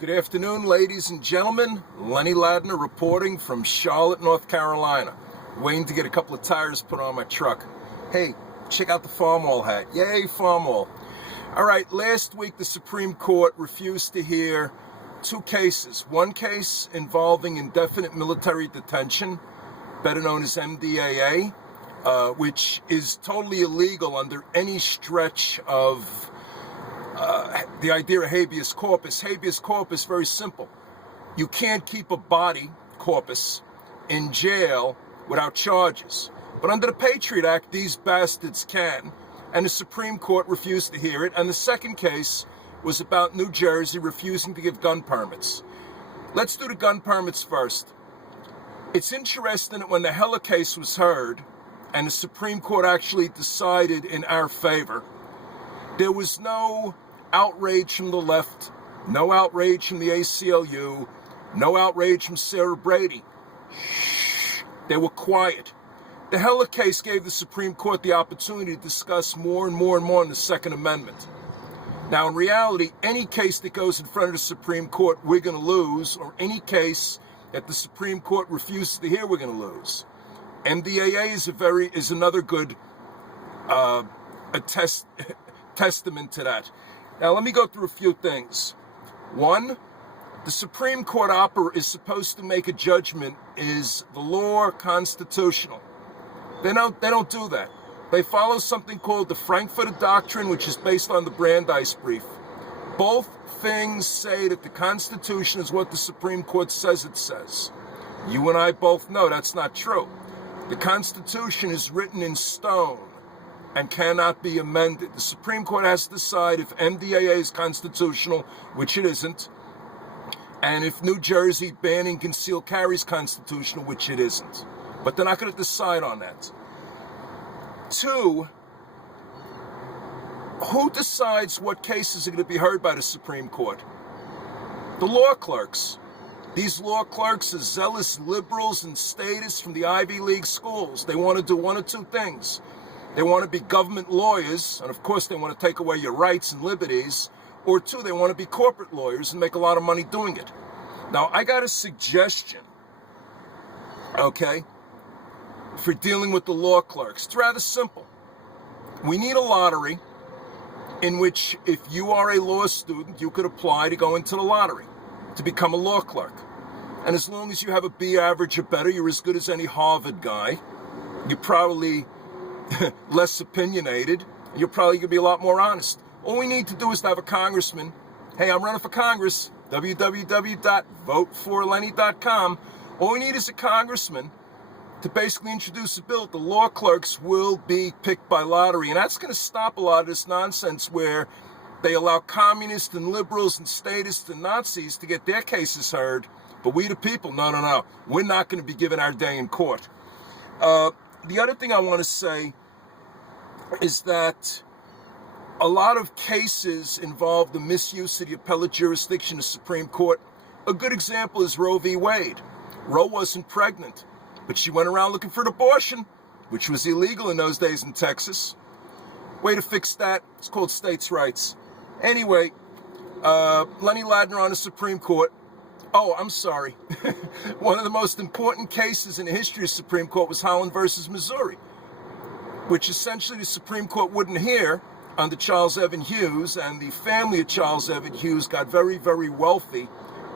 Good afternoon, ladies and gentlemen. Lenny Ladner reporting from Charlotte, North Carolina. Waiting to get a couple of tires put on my truck. Hey, check out the Farmall hat. Yay, Farmall. All right, last week the Supreme Court refused to hear two cases. One case involving indefinite military detention, better known as MDAA, which is totally illegal under any stretch of the idea of habeas corpus. Habeas corpus, very simple. You can't keep a body, corpus, in jail without charges. But under the Patriot Act, these bastards can. And the Supreme Court refused to hear it. And the second case was about New Jersey refusing to give gun permits. Let's do the gun permits first. It's interesting that when the Heller case was heard, and the Supreme Court actually decided in our favor, there was no outrage from the left, no outrage from the ACLU, no outrage from Sarah Brady. Shh, they were quiet. The Heller case gave the Supreme Court the opportunity to discuss more and more in the Second Amendment. Now, in reality, any case that goes in front of the Supreme Court, we're going to lose, or any case that the Supreme Court refuses to hear, we're going to lose. MDAA is another good testament to that. Now, let me go through a few things. One, the Supreme Court is supposed to make a judgment: is the law constitutional? They don't do that. They follow something called the Frankfurter Doctrine, which is based on the Brandeis Brief. Both things say that the Constitution is what the Supreme Court says it says. You and I both know that's not true. The Constitution is written in stone and cannot be amended. The Supreme Court has to decide if MDAA is constitutional, which it isn't, and if New Jersey banning concealed carry is constitutional, which it isn't. But they're not going to decide on that. Two, who decides what cases are going to be heard by the Supreme Court? The law clerks. These law clerks are zealous liberals and statists from the Ivy League schools. They want to do one of two things. They want to be government lawyers, and of course they want to take away your rights and liberties. Or two, they want to be corporate lawyers and make a lot of money doing it. Now, I got a suggestion, okay, for dealing with the law clerks. It's rather simple. We need a lottery in which, if you are a law student, you could apply to go into the lottery to become a law clerk. And as long as you have a B average or better, you're as good as any Harvard guy. You're probably less opinionated, and you're probably going to be a lot more honest. All we need to do is to have a congressman. Hey, I'm running for Congress, www.voteforlenny.com. All we need is a congressman to basically introduce a bill. The law clerks will be picked by lottery, and that's going to stop a lot of this nonsense where they allow communists and liberals and statists and Nazis to get their cases heard, but we the people, no. We're not going to be given our day in court. The other thing I want to say is that a lot of cases involve the misuse of the appellate jurisdiction of the Supreme Court. A good example is Roe v. Wade. Roe wasn't pregnant, but she went around looking for an abortion, which was illegal in those days in Texas. Way to fix that. It's called states' rights. Anyway, Lenny Ladner on the Supreme Court. Oh, I'm sorry. One of the most important cases in the history of the Supreme Court was Holland versus Missouri, which essentially the Supreme Court wouldn't hear under Charles Evan Hughes, and the family of Charles Evan Hughes got very, very wealthy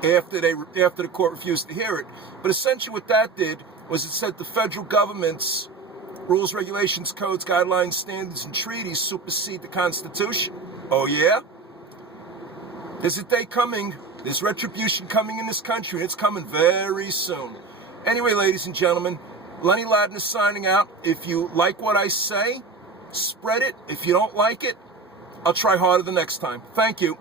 after the court refused to hear it. But essentially what that did was it said the federal government's rules, regulations, codes, guidelines, standards, and treaties supersede the Constitution. Oh yeah? There's a day coming. There's retribution coming in this country. It's coming very soon. Anyway, ladies and gentlemen, Lenny Ladner signing out. If you like what I say, spread it. If you don't like it, I'll try harder the next time. Thank you.